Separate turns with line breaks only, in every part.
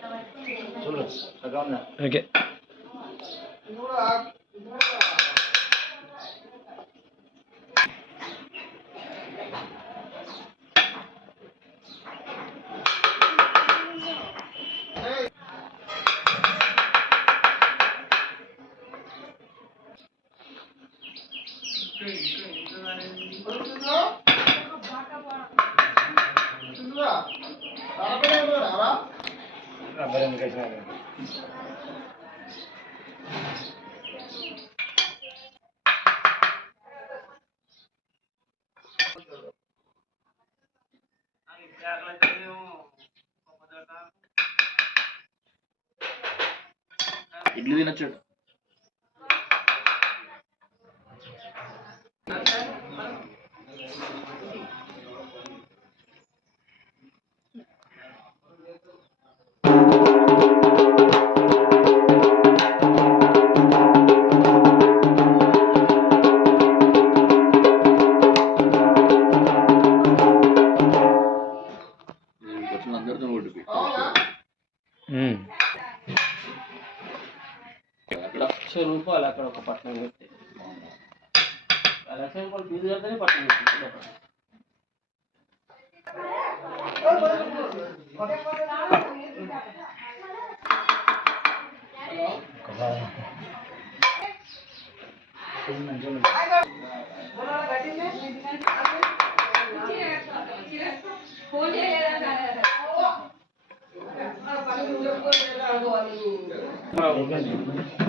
好
了，他讲的。Okay.
Okay idli తినచ్చు
అక్కడ
లక్ష రూపాయలు అక్కడ ఒక పట్టణం పెడితే ఆ లక్ష రూపాయలు ఫీజు కడితేనే పట్టణం పెట్టింది అక్కడ.
పెట్టుకున్నా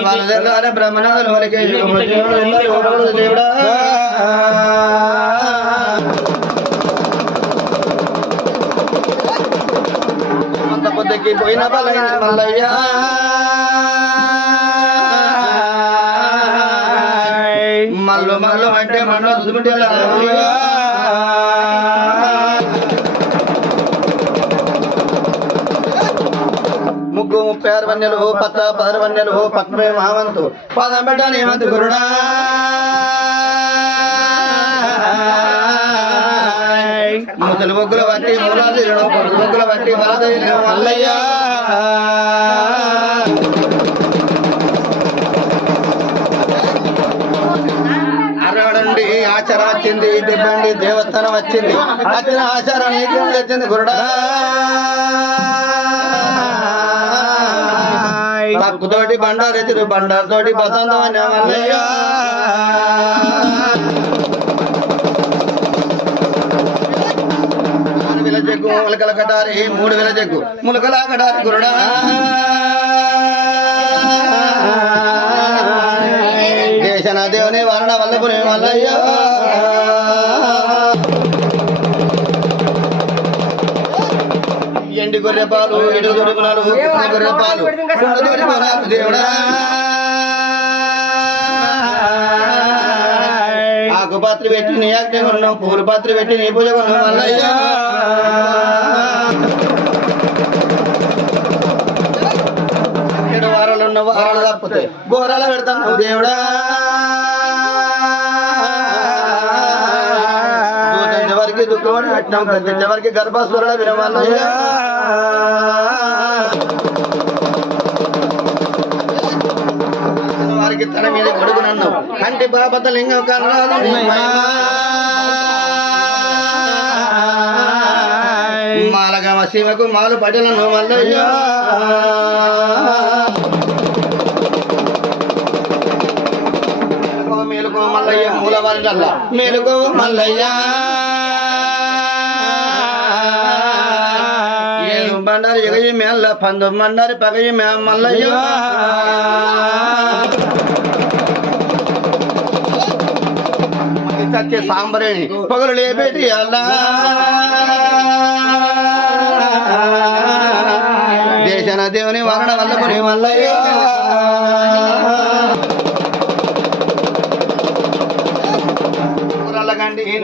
మనసు కొద్దిగా
పొద్దుకి పోయిన బలైన మల్లయ్య మల్లు మల్లు అంటే మన్ను ముప్పై ఆరు వన్యలు పత్త పదహారు వన్యలు పద్మే మహావంతు పదం బిడ్డ గురుడా. ముసలి బొగ్గుల బట్టి మూలాది పొరుగు బొగ్గుల బట్టి వలదైన మల్లయ్య. అరవడండి ఆచారం వచ్చింది దిబ్బండి దేవస్థానం వచ్చింది. వచ్చిన ఆచారం నీకు వచ్చింది గురుడా. తక్కుతోటి బండారు ఎత్తురు బండారు తోటి బసంతం అనే వేల జగ్గు ములకల కటారి మూడు వేల జగ్గు ములకల కటారి గురుడా దేశన దేవుని వరణ వల్లపురి మల్లయ్య. గొర్రె పాలు ఎడు దొడుకున్నాడు గొర్రె పాలు. దొడి పోరాదు దేవుడా! ఆకు పాత్ర పెట్టి నీ ఆజ్ఞ కొన్నాం పూలు పాత్ర పెట్టి నీ పూజ కొన్నాం మల్లయ్య! ఏడు వారాలు ఉన్న వారాలు తప్పితే ఘోరాలు పెడతాం దేవుడా! వారికి దుఃఖం అట్నం ప్రతి వారికి గర్భస్వరణ వినమల్లయ్య వారికి తన మీద కొడుకునన్ను కంటి బాపత లింగం కనరాదు మాలగమ శివకు మాలు పడలను మల్లయ్య. మేలుకో, మల్లయ్య. మూలవారి మేలుకో మల్లయ్య. బండారి ఎగయి మేళ్ళ పందు బండారి పగయి మే మల్లయ్య సత్య సాంబరేణి. పొగలు లేపేటి అల్లా! దేశన దేవుని వరణ వల్ల పురి మల్లయ్య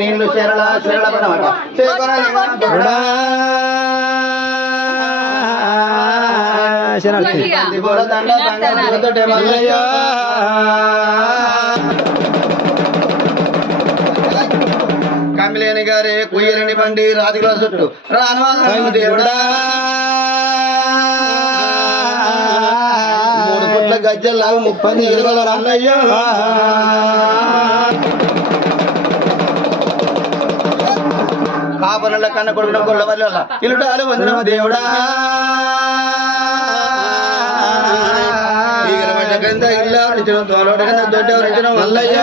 నీళ్ళు చెరళ చెరళ పడమట కమిలేని గారే కుయ్యలని బండి రాధికల చుట్టూ రాను దేవుడా మూడు పుట్ల గజ్జల్లాగా ముప్పై ఇరవై అల్లయ్య కాపరుల కన్న కొడుకున గొల్ల వల్ల ఇల్లుడాలు వందనమ దేవుడా. ఈగల మధ్య కింద ఇల్లు దొడ్డ ఆవరించడం మల్లయ్య